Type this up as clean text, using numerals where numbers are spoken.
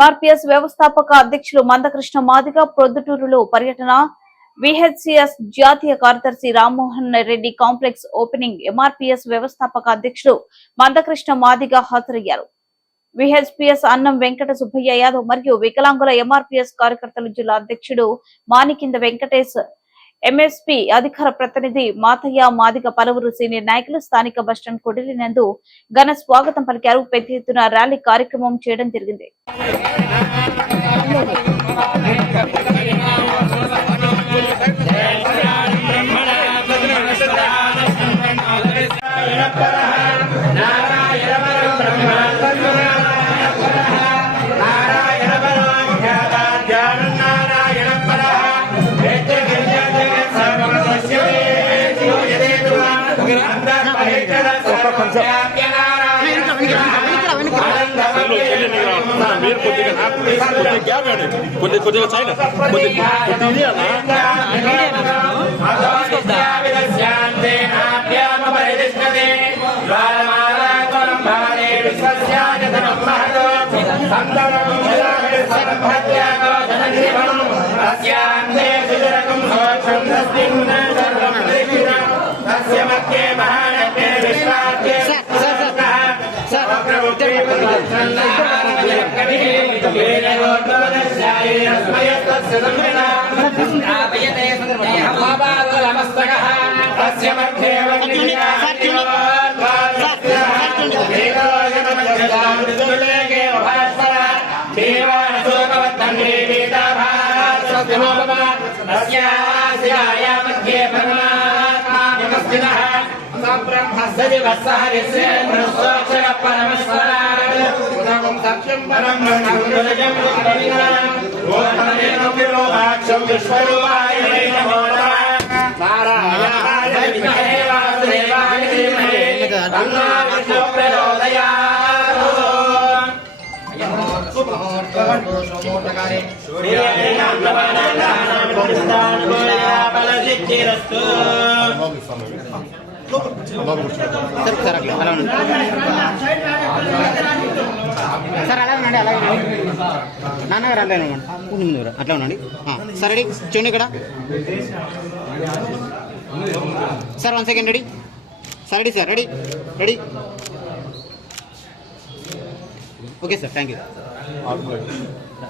MRPS వ్యవస్థాపక అధ్యక్షులు మందకృష్ణ మాదిగ ప్రొద్దుటూరులో పర్యటన. విహెచ్సిఎస్ జాతీయ కార్యదర్శి Rammohan Reddy complex opening MRPS వ్యవస్థాపక అధ్యక్షులు మందకృష్ణ మాదిగ హాజరయ్యారు. విహెచ్పిఎస్ అన్నం వెంకట సుబ్బయ్య యాదవ్ మరియు వికలాంగుల ఎంఆర్పీఎస్ కార్యకర్తలు జిల్లా అధ్యక్షుడు మానికింద వెంకటేశ్, ఎంఎస్పీ అధికార ప్రతినిధి మాతయ్య మాదిగ, పలువురు సీనియర్ నాయకులు స్థానిక బస్టాండ్ కొడిలినందు ఘన స్వాగతం పలికారు. పెద్ద ఎత్తున ర్యాలీ కార్యక్రమం చేయడం జరిగింది. కొద్దిగా చైనా సార్ అలా ఉండండి, అలాగే నాన్నగారు అలాగే ఉండండి, అట్లా ఉండండి సార్. రెడీ చూడండి ఇక్కడ sir. 1 second ready sir. Ready sir. Ready ready okay sir. Thank you.